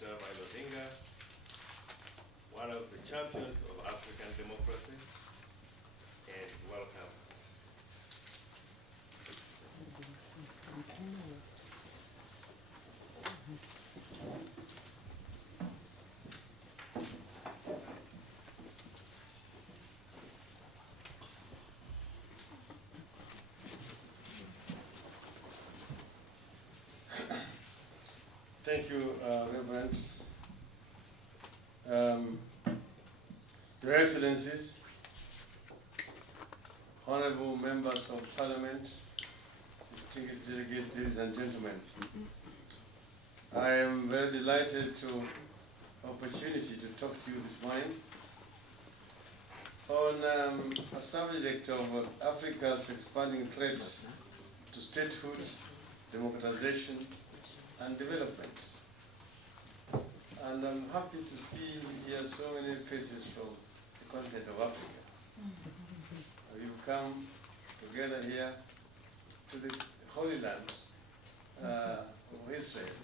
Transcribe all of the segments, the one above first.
Mr. Raila Odinga, one of the champions of African democracy, and welcome. Thank you, Reverend. Your Excellencies, honorable members of Parliament, distinguished delegates, ladies and gentlemen. I am very delighted to opportunity to talk to you this morning on a subject of Africa's expanding threat to statehood, democratization, and development. And I'm happy to see here so many faces from the continent of Africa. You've come together here to the Holy Land of Israel,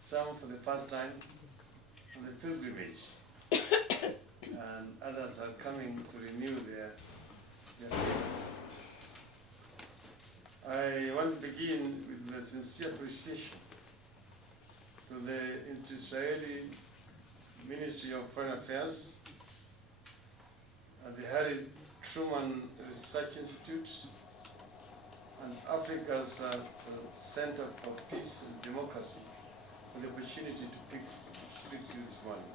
some for the first time on the pilgrimage, and others are coming to renew their faiths. I want to begin with a sincere appreciation to the Israeli Ministry of Foreign Affairs, the Truman Research Institute, and Africa's Center for Peace and Democracy for the opportunity to speak to you this morning.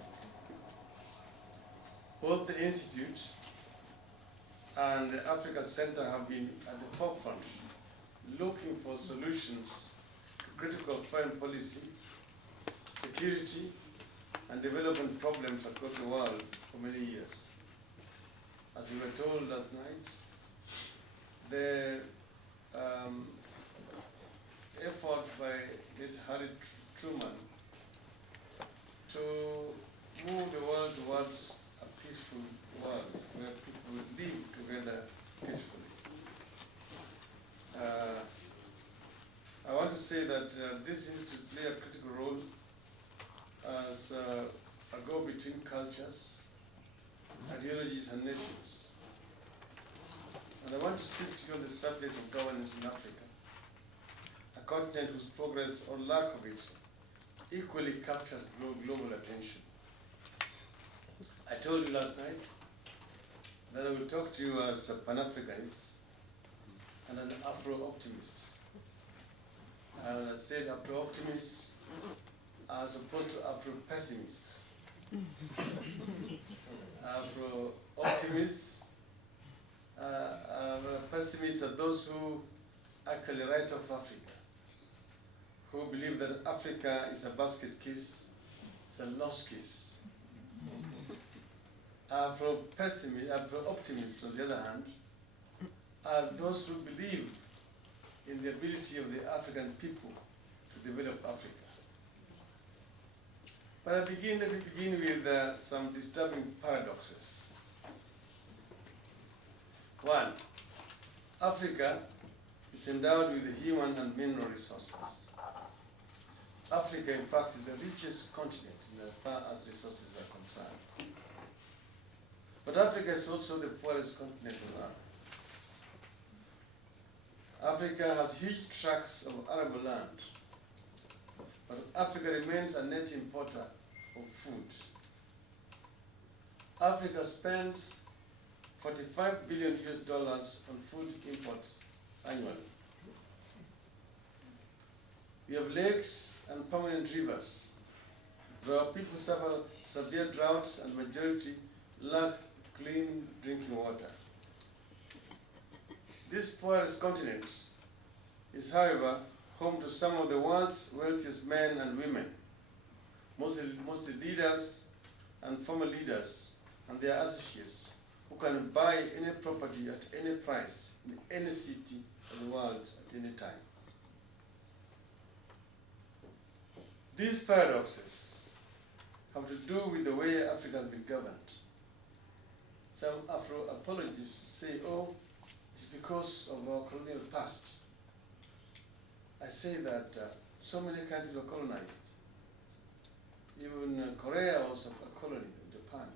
Both the Institute and the Africa Center have been at the forefront looking for solutions to critical foreign policy, security, and development problems across the world for many years. As we were told last night, the effort by Harry Truman to move the world towards a peaceful world where people would live together peacefully. I want to say that this is to play a critical role as a go-between cultures, ideologies, and nations. And I want to speak to you on the subject of governance in Africa, a continent whose progress or lack of it equally captures global attention. I told you last night that I will talk to you as a Pan-Africanist and an Afro-optimist. And I said Afro-optimists as opposed to Afro-pessimists. Afro-optimists, pessimists are those who actually write off Africa, who believe that Africa is a basket case, it's a lost case. Afro-pessimists, Afro-optimists, on the other hand, are those who believe in the ability of the African people to develop Africa. But let me begin with some disturbing paradoxes. One, Africa is endowed with human and mineral resources. Africa, in fact, is the richest continent as far as resources are concerned. But Africa is also the poorest continent on earth. Africa has huge tracts of arable land, but Africa remains a net importer of food. Africa spends $45 billion on food imports annually. We have lakes and permanent rivers, but our people suffer severe droughts and majority lack clean drinking water. This poorest continent is, however, home to some of the world's wealthiest men and women, mostly leaders and former leaders and their associates, who can buy any property at any price in any city of the world at any time. These paradoxes have to do with the way Africa has been governed. Some Afro-apologists say, oh, it's because of our colonial past. I say that so many countries were colonized. Even Korea was a colony of Japan.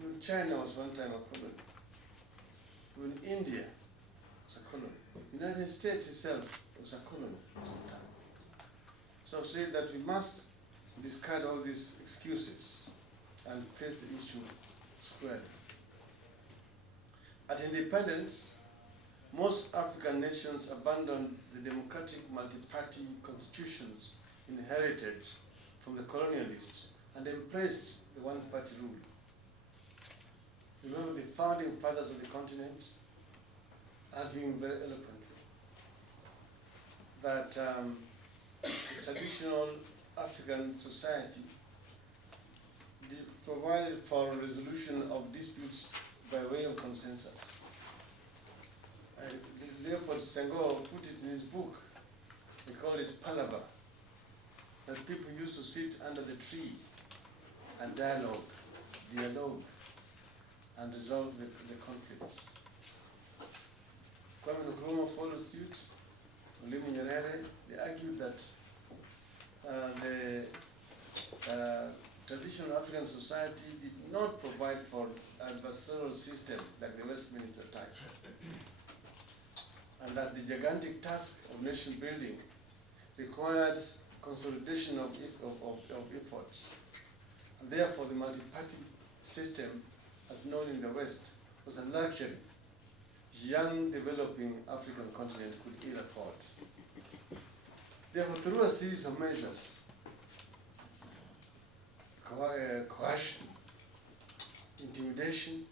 Even China was one time a colony. Even India was a colony. United States itself was a colony at some time. So I say that we must discard all these excuses and face the issue squarely. At independence, most African nations abandoned the democratic multi-party constitutions inherited from the colonialists and embraced the one-party rule. Remember the founding fathers of the continent arguing very eloquently that the traditional African society provided for resolution of disputes by way of consensus. Therefore, Senghor put it in his book. He called it palava. That people used to sit under the tree and dialogue, and resolve the conflicts. Kwame Nkrumah followed suit. Olimu Nyerere, they argued that the traditional African society did not provide for adversarial system like the Westminster type, and that the gigantic task of nation building required consolidation of efforts, and therefore the multi-party system, as known in the West, was a luxury young developing African continent could ill afford. Therefore, through a series of measures, coercion, intimidation,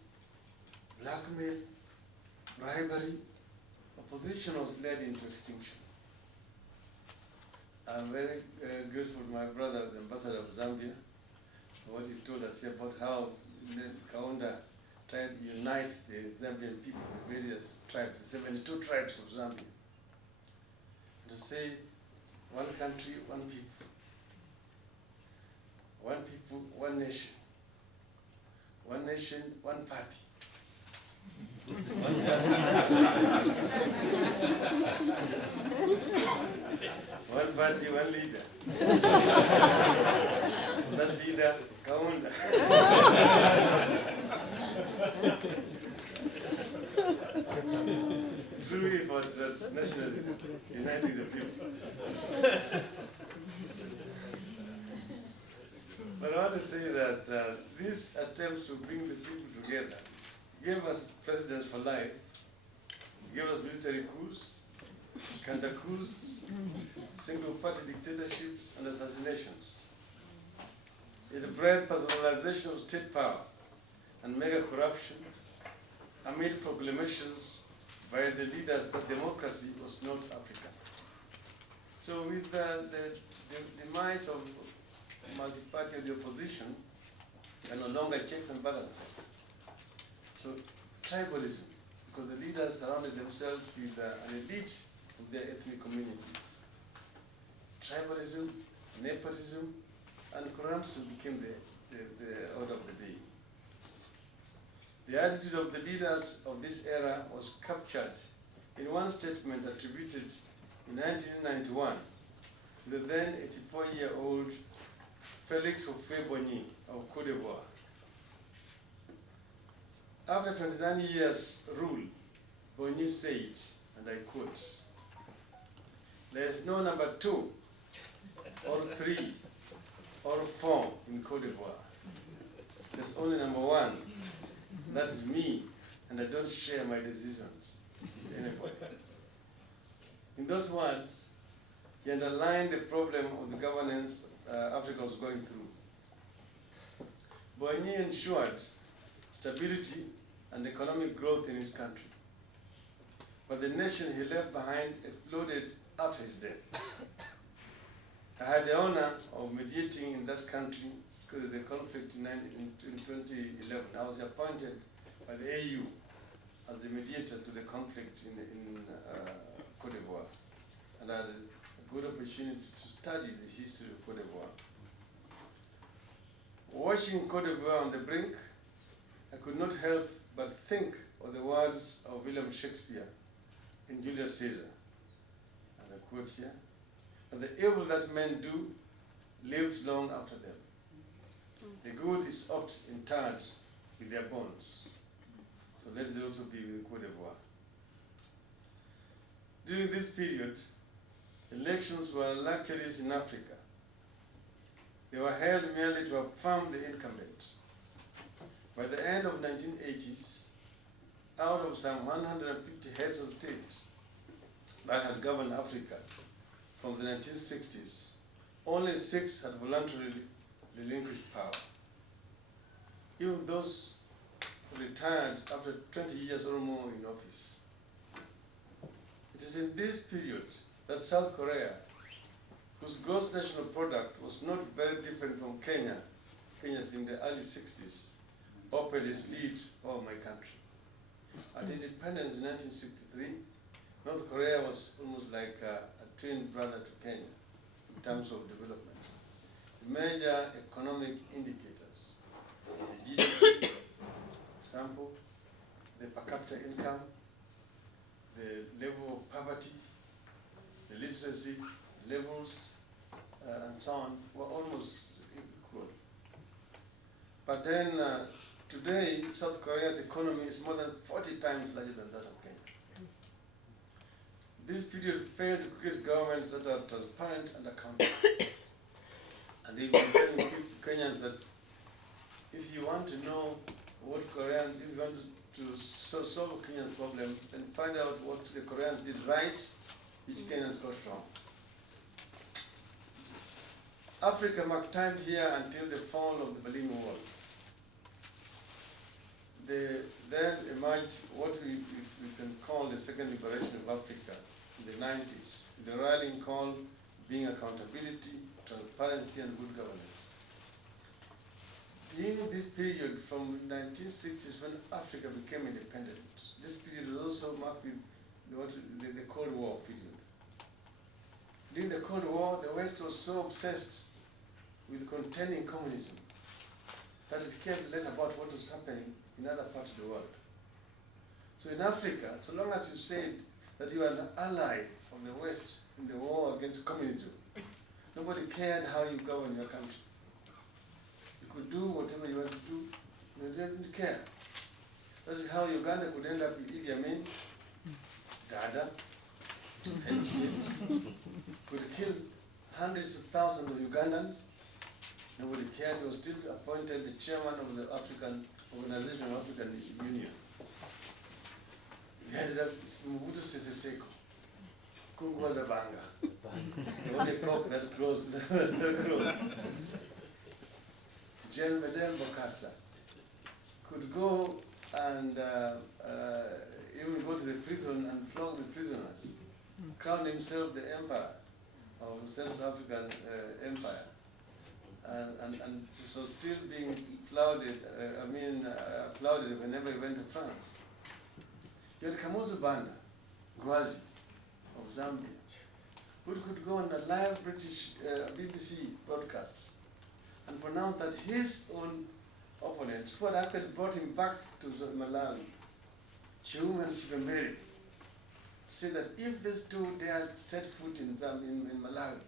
blackmail, bribery, opposition was led into extinction. I'm very grateful to my brother, the ambassador of Zambia, for what he told us here about how Kaunda tried to unite the Zambian people, the various tribes, the 72 tribes of Zambia, and to say one country, one people, one nation, one party. One party, one leader. That leader, Kaunda. True effort towards nationalism, uniting the people. But I want to say that these attempts to bring the people together gave us presidents for life, gave us military coups, counter coups, single-party dictatorships, and assassinations. It bred personalization of state power and mega corruption amid proclamations by the leaders that democracy was not African. So with the demise of multi-party of the opposition, there are no longer checks and balances. So tribalism, because the leaders surrounded themselves with an elite of their ethnic communities. Tribalism, nepotism, and corruption became the order of the day. The attitude of the leaders of this era was captured in one statement attributed in 1991 to the then 84-year-old Félix Houphouët-Boigny of Côte d'Ivoire. After 29 years rule, Boigny said, and I quote, "There is no number 2 or 3 or 4 in Côte d'Ivoire. There's only number 1. That's me, and I don't share my decisions with anybody." In those words, he underlined the problem of the governance Africa was going through. Boigny ensured stability and economic growth in his country. But the nation he left behind exploded after his death. I had the honor of mediating in that country because of the conflict in 2011. I was appointed by the AU as the mediator to the conflict in Côte d'Ivoire. And I had a good opportunity to study the history of Côte d'Ivoire. Watching Côte d'Ivoire on the brink, I could not help but think of the words of William Shakespeare in Julius Caesar. And I quote here, "And the evil that men do lives long after them. The good is oft interred with their bones. So let it also be with Cote d'Ivoire. During this period, elections were luxuries in Africa. They were held merely to affirm the incumbent. By the end of 1980s, out of some 150 heads of state that had governed Africa from the 1960s, only 6 had voluntarily relinquished power. Even those retired after 20 years or more in office. It is in this period that South Korea, whose gross national product was not very different from Kenya's in the early 60s, opened its lead over my country. At independence in 1963, North Korea was almost like a twin brother to Kenya in terms of development. The major economic indicators, the GDP, for example, the per capita income, the level of poverty, the literacy levels, and so on, were almost equal. But then, today, South Korea's economy is more than 40 times larger than that of Kenya. This period failed to create governments that are transparent and accountable. And they've been telling Kenyans that if you want to know what Koreans, if you want to solve Kenya's problem, then find out what the Koreans did right, which Kenyans got wrong. Africa marked time here until the fall of the Berlin Wall. Then emerged what we can call the second liberation of Africa in the 90s, the rallying call being accountability, transparency, and good governance. In this period from 1960s when Africa became independent, this period was also marked with the Cold War period. During the Cold War, the West was so obsessed with containing communism that it cared less about what was happening in other parts of the world. So in Africa, so long as you said that you are an ally of the West in the war against communism, nobody cared how you govern your country. You could do whatever you want to do, you didn't care. That's how Uganda could end up with Idi Amin, Dada, and could kill hundreds of thousands of Ugandans. Nobody cared. He was still appointed the chairman of the African Organization of African Union. We ended up with Mobutu Sese Seko, Kungwaza Banga, the only cock that crows. Gen Bedel Bokatsa could go and even go to the prison and flog the prisoners, crown himself the emperor of Central African Empire. And so still being applauded, applauded whenever he went to France. You had Kamuzu Banda, Gwazi of Zambia, who could go on a live British BBC broadcast and pronounce that his own opponents, who had actually brought him back to Malawi, Truman and Shibemberi, said that if these two dared set foot in Malawi,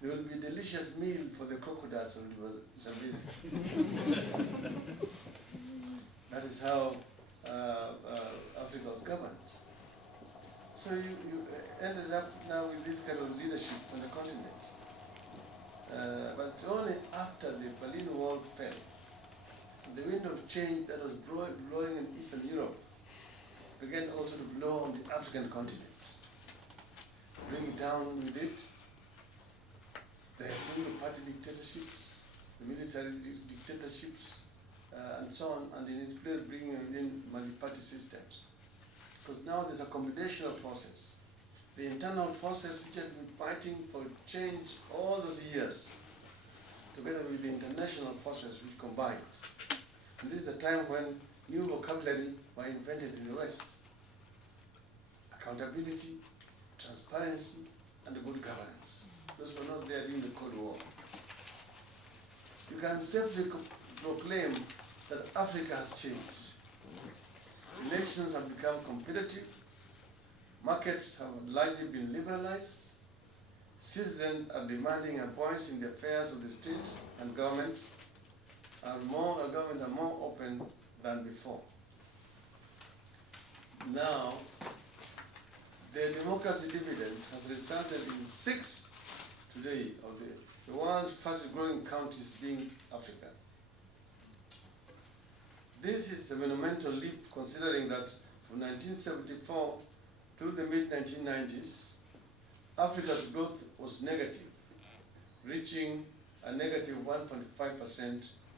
there will be a delicious meal for the crocodiles on Zambezi. That is how Africa was governed. So you ended up now with this kind of leadership on the continent. But only after the Berlin Wall fell, the wind of change that was blowing in Eastern Europe began also to blow on the African continent, bring down with it the single-party dictatorships, the military dictatorships, and so on, and in its place bringing in multi-party systems. Because now there's a combination of forces. The internal forces which have been fighting for change all those years, together with the international forces which combined. And this is the time when new vocabulary were invented in the West. Accountability, transparency, and good governance. Those were not there during the Cold War. You can safely proclaim that Africa has changed. Elections have become competitive. Markets have largely been liberalized. citizens are demanding a voice in the affairs of the state and government are more open than before. Now, the democracy dividend has resulted in 6 today of the world's fastest growing countries being African. This is a monumental leap considering that from 1974 through the mid-1990s, Africa's growth was negative, reaching a negative 1.5%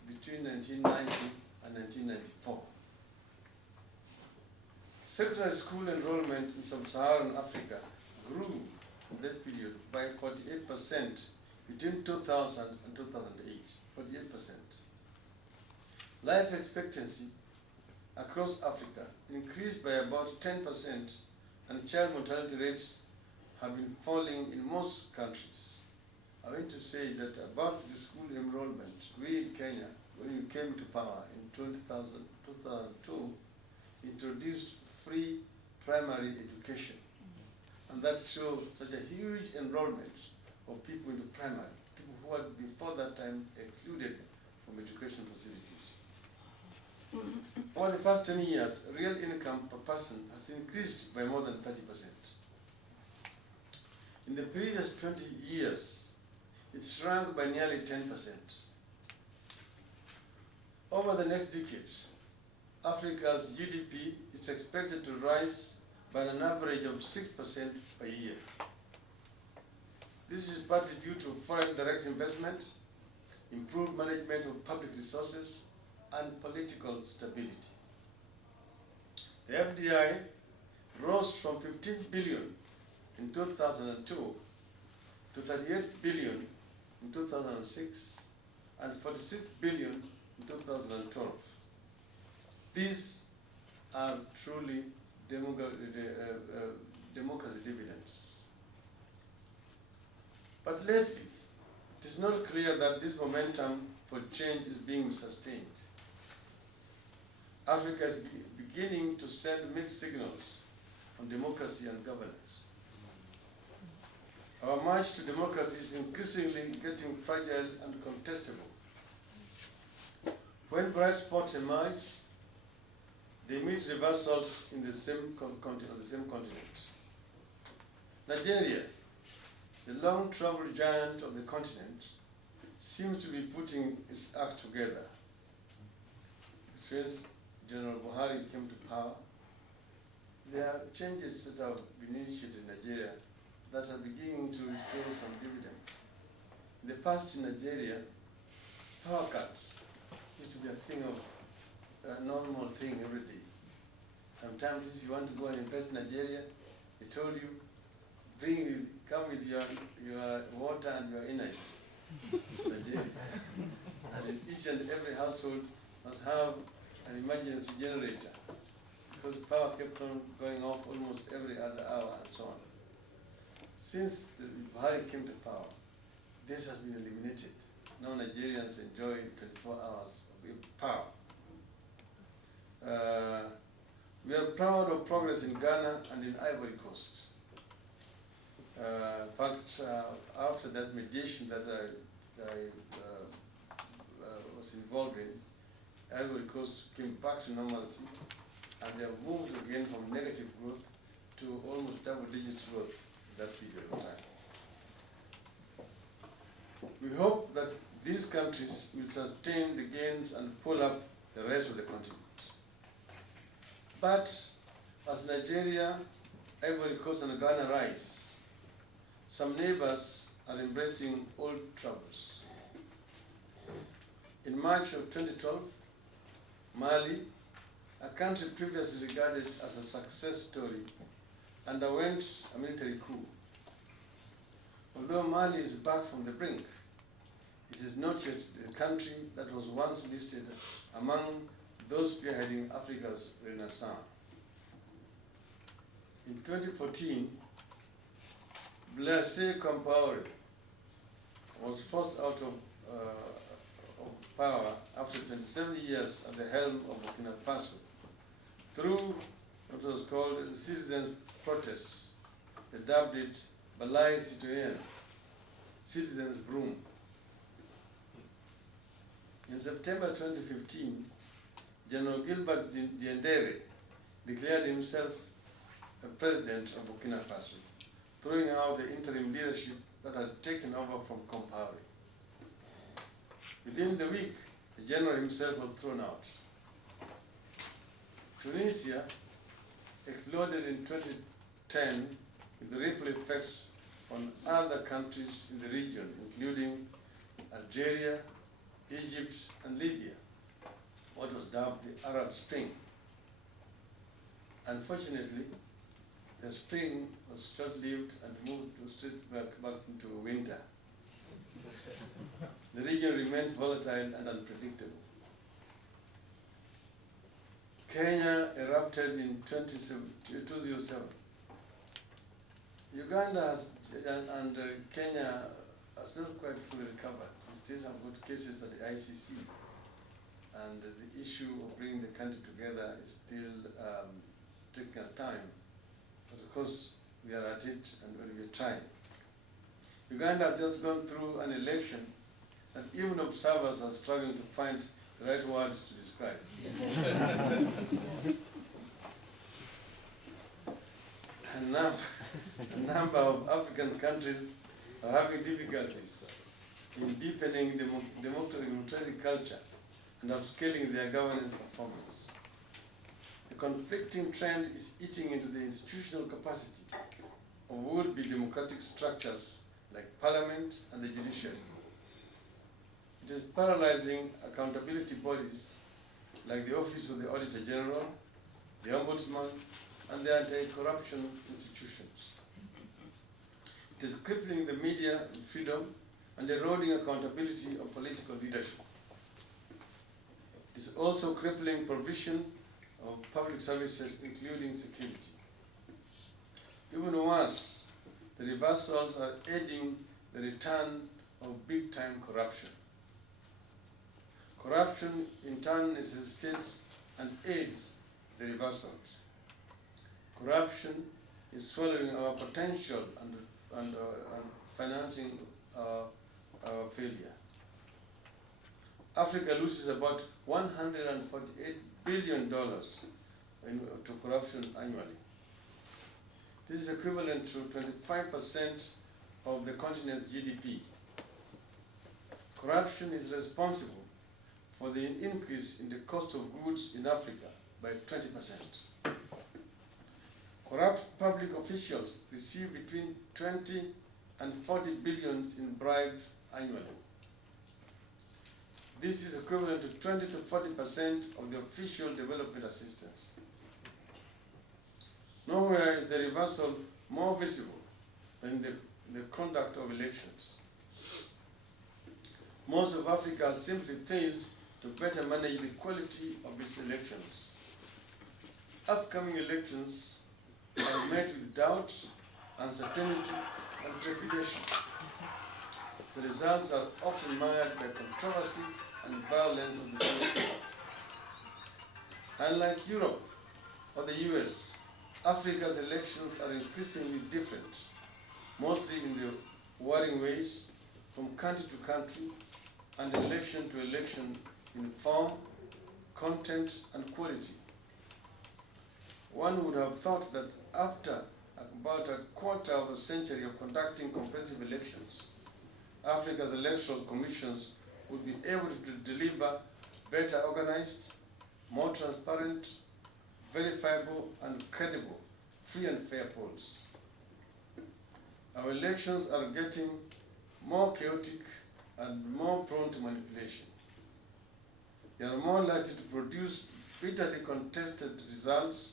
between 1990 and 1994. Secondary school enrollment in sub-Saharan Africa grew in that period by 48% between 2000 and 2008, 48%. Life expectancy across Africa increased by about 10%, and child mortality rates have been falling in most countries. I want to say that about the school enrollment, we in Kenya, when we came to power in 2002, introduced free primary education. And that showed such a huge enrollment of people into primary, people who were before that time excluded from education facilities. Over the past 10 years, real income per person has increased by more than 30%. In the previous 20 years, it shrunk by nearly 10%. Over the next decade, Africa's GDP is expected to rise by an average of 6% per year. This is partly due to foreign direct investment, improved management of public resources, and political stability. The FDI rose from 15 billion in 2002 to 38 billion in 2006 and 46 billion in 2012. These are truly democracy dividends. But lately, it is not clear that this momentum for change is being sustained. Africa is beginning to send mixed signals on democracy and governance. Our march to democracy is increasingly getting fragile and contestable. When bright spots emerge, they meet reversals in the same continent. Nigeria, the long-traveled giant of the continent, seems to be putting its act together. Since General Buhari came to power, there are changes that have been initiated in Nigeria that are beginning to show some dividends. In the past in Nigeria, power cuts used to be a normal thing every day. Sometimes if you want to go and invest in Nigeria, they told you, come with your water and your energy to Nigeria. And each and every household must have an emergency generator because power kept on going off almost every other hour and so on. Since Buhari came to power, this has been eliminated. Now Nigerians enjoy 24 hours of power. We are proud of progress in Ghana and in Ivory Coast. In fact, after that mediation that I was involved in, Ivory Coast came back to normality, and they have moved again from negative growth to almost double-digit growth in that period of time. We hope that these countries will sustain the gains and pull up the rest of the continent. But as Nigeria, Ivory Coast, and Ghana rise, some neighbors are embracing old troubles. In March of 2012, Mali, a country previously regarded as a success story, underwent a military coup. Although Mali is back from the brink, it is not yet the country that was once listed among those spearheading Africa's renaissance. In 2014, Blaise Compaoré was forced out of power after 27 years at the helm of Burkina Faso through what was called the citizens' protest. They dubbed it Balai Citoyen, citizens' broom. In September 2015, General Gilbert Diendere declared himself a president of Burkina Faso, throwing out the interim leadership that had taken over from Compaoré. Within the week, the general himself was thrown out. Tunisia exploded in 2010 with the ripple effects on other countries in the region, including Algeria, Egypt, and Libya, what was dubbed the Arab Spring. Unfortunately, the spring was short-lived and moved straight back into winter. The region remains volatile and unpredictable. Kenya erupted in 2007. Uganda and Kenya has not quite fully recovered. We still have good cases at the ICC, and the issue of bringing the country together is still taking us time. But of course, we are at it and we are trying. Uganda has just gone through an election, and even observers are struggling to find the right words to describe. A number of African countries are having difficulties in deepening democratic culture and upscaling their governance performance. The conflicting trend is eating into the institutional capacity of would-be democratic structures like parliament and the judiciary. It is paralyzing accountability bodies like the Office of the Auditor General, the Ombudsman, and the anti-corruption institutions. It is crippling the media freedom and eroding accountability of political leadership. It is also crippling provision of public services, including security. Even worse, the reversals are aiding the return of big-time corruption. Corruption in turn necessitates and aids the reversals. Corruption is swallowing our potential and financing our failure. Africa loses about $148 billion to corruption annually. This is equivalent to 25% of the continent's GDP. Corruption is responsible for the increase in the cost of goods in Africa by 20%. Corrupt public officials receive between 20 and 40 billion in bribes annually. This is equivalent to 20 to 40% of the official development assistance. Nowhere is the reversal more visible than the conduct of elections. Most of Africa has simply failed to better manage the quality of its elections. Upcoming elections are met with doubt, uncertainty, and trepidation. The results are often marred by controversy and violence of the same kind. Unlike Europe or the US, Africa's elections are increasingly different, mostly in the warring ways, from country to country, and election to election in form, content, and quality. One would have thought that after about a quarter of a century of conducting competitive elections, Africa's electoral commissions would be able to deliver better organized, more transparent, verifiable, and credible, free and fair polls. Our elections are getting more chaotic and more prone to manipulation. They are more likely to produce bitterly contested results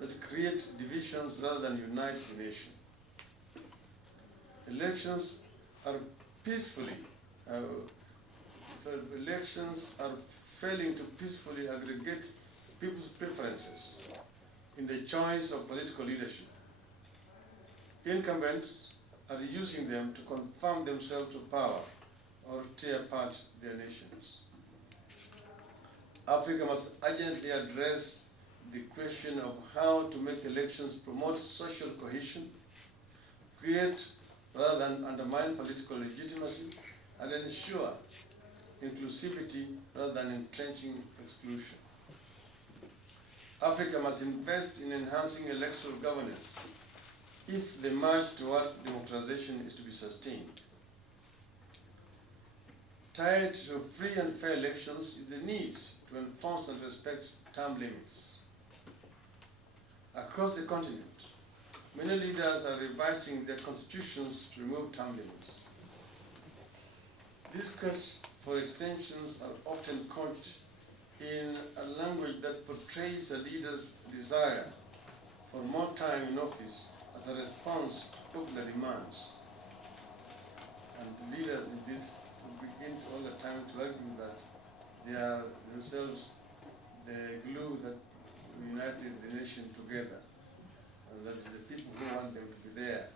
that create divisions rather than unite the nation. Elections are failing to peacefully aggregate people's preferences in the choice of political leadership. Incumbents are using them to confirm themselves to power or tear apart their nations. Africa must urgently address the question of how to make elections promote social cohesion, create rather than undermine political legitimacy, and ensure inclusivity rather than entrenching exclusion. Africa must invest in enhancing electoral governance if the march toward democratization is to be sustained. Tied to free and fair elections is the need to enforce and respect term limits. Across the continent, many leaders are revising their constitutions to remove term limits. These requests for extensions are often couched in a language that portrays a leader's desire for more time in office as a response to popular demands. And the leaders in this will begin all the time to argue that they are themselves the glue that united the nation together, and that is the people who want them to be there.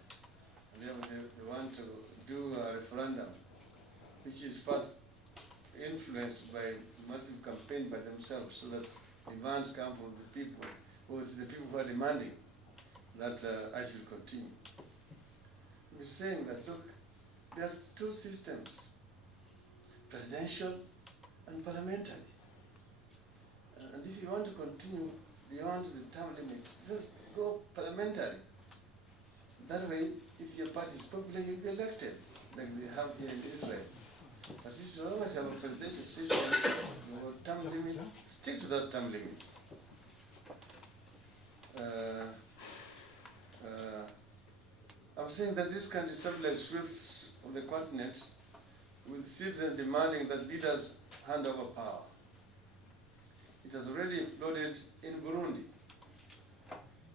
And they want to do a referendum, which is first influenced by massive campaign by themselves, so that demands come from the people, who is the people who are demanding that I should continue. We're saying that, look, there are two systems, presidential and parliamentary. And if you want to continue beyond the term limit, just go parliamentary. That way, if your party is popular, you'll be elected, like they have here in Israel. But if you always have a presidential system or term limit, stick to that term limit. I'm saying that this can destabilize swift of the continent, with citizens demanding that leaders hand over power. It has already exploded in Burundi.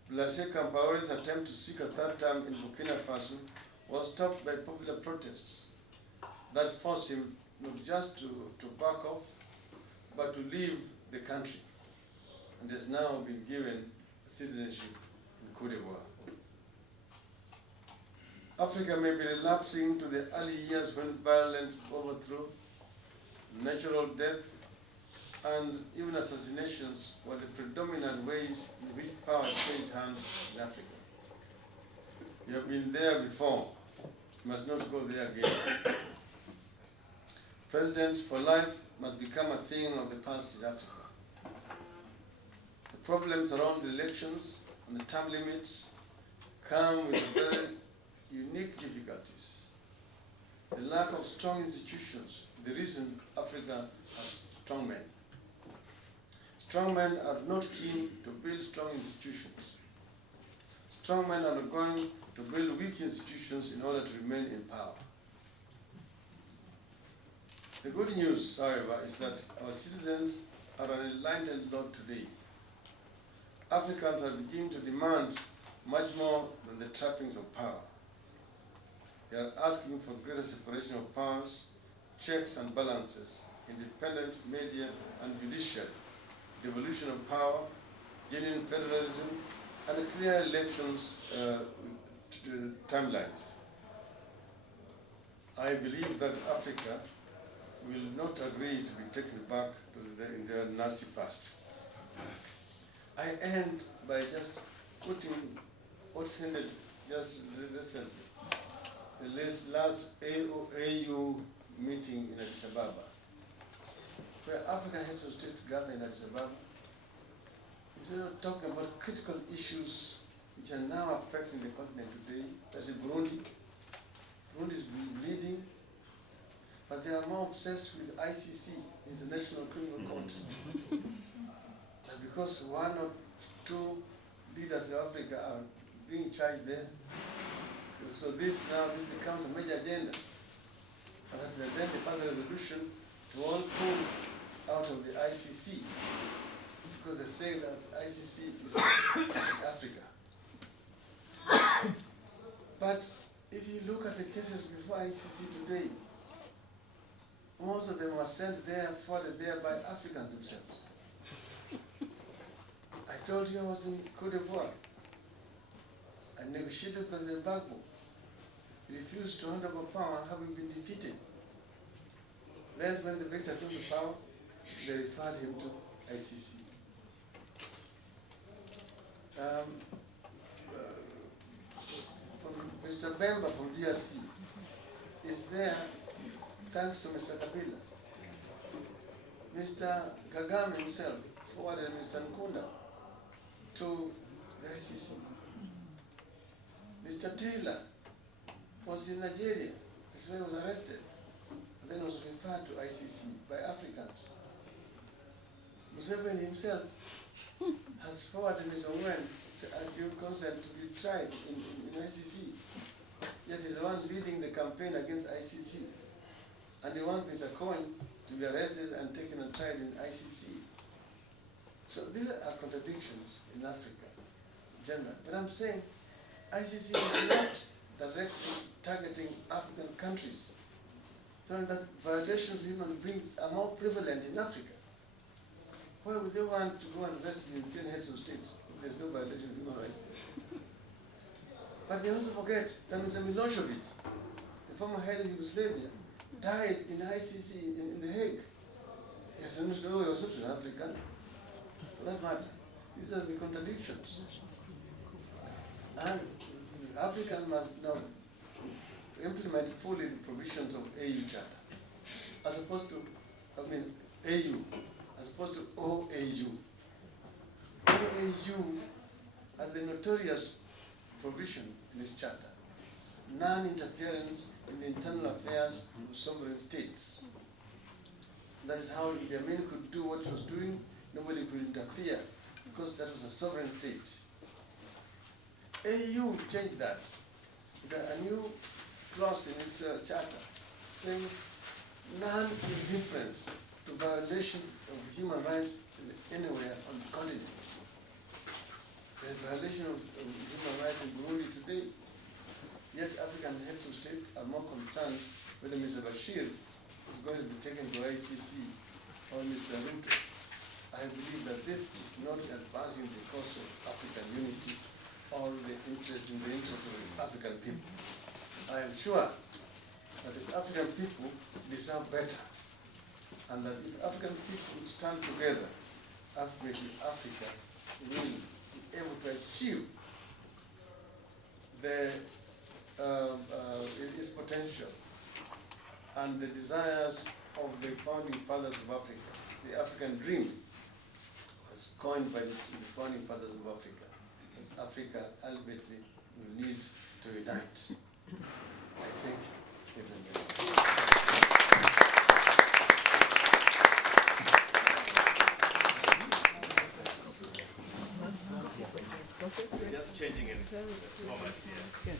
Blaise Compaore's attempt to seek a third term in Burkina Faso was stopped by popular protests that forced him not just to back off, but to leave the country, and has now been given citizenship in Cote d'Ivoire. Africa may be relapsing to the early years when violent overthrow, natural death, and even assassinations were the predominant ways in which power changed hands in Africa. You have been there before, you must not go there again. Presidents for life must become a thing of the past in Africa. The problems around the elections and the term limits come with very unique difficulties. The lack of strong institutions is the reason Africa has strong men. Strong men are not keen to build strong institutions. Strong men are going to build weak institutions in order to remain in power. The good news, however, is that our citizens are an enlightened lot today. Africans are beginning to demand much more than the trappings of power. They are asking for greater separation of powers, checks and balances, independent media and judiciary, devolution of power, genuine federalism, and clear elections timelines. I believe that Africa will not agree to be taken back to their nasty past. I end by just quoting what ended just recently, the last AU meeting in Addis Ababa, where African heads of state gather in Addis Ababa. Instead of talking about critical issues which are now affecting the continent today, as in Burundi. Burundi is bleeding, but they are more obsessed with ICC, International Criminal Court. And because one or two leaders of Africa are being charged there, so this becomes a major agenda. And then they pass a resolution to all pull out of the ICC, because they say that ICC is Africa. But if you look at the cases before ICC today, most of them were sent there, forwarded there by Africans themselves. I told you I was in Cote d'Ivoire. I negotiated with President Gbagbo. He refused to hand over power, having been defeated. Then when the victor took the power, they referred him to ICC. Mr. Bemba from DRC is there thanks to Mr. Kabila. Mr. Kagame himself forwarded Mr. Nkunda to the ICC. Mr. Taylor was in Nigeria. That's where he was arrested. And then was referred to ICC by Africans. Museveni himself has forwarded Mr. Wen due consent to be tried in ICC. Yet he's the one leading the campaign against ICC. And they want Mr. Cohen to be arrested and taken and tried in ICC. So these are contradictions in Africa in general. But I'm saying ICC is not directly targeting African countries. So that violations of human beings are more prevalent in Africa. Why would they want to go and arrest the European heads of states if there's no violation of human rights there? But they also forget that Mr. Milosevic, the former head of Yugoslavia, died in ICC in The Hague. He was not an African. For that matter, these are the contradictions. And Africa must now implement fully the provisions of AU Charter, as opposed to, AU, as opposed to OAU. OAU has the notorious provision in its charter, non-interference in the internal affairs of sovereign states. That is how Idi Amin could do what he was doing. Nobody could interfere because that was a sovereign state. AU changed that. There a new clause in its charter saying non-indifference to violation of human rights anywhere on the continent. There is violation of human rights in Burundi today, yet African heads of state are more concerned whether Mr. Bashir is going to be taken to ICC or Mr. Ruto. I believe that this is not advancing the cause of African unity or the interest of the African people. I am sure that the African people deserve better, and that if African people stand together, ultimately Africa will be able to achieve its potential and the desires of the founding fathers of Africa. The African dream was coined by the founding fathers of Africa. And Africa ultimately will need to unite. I think it is. Just changing it format here.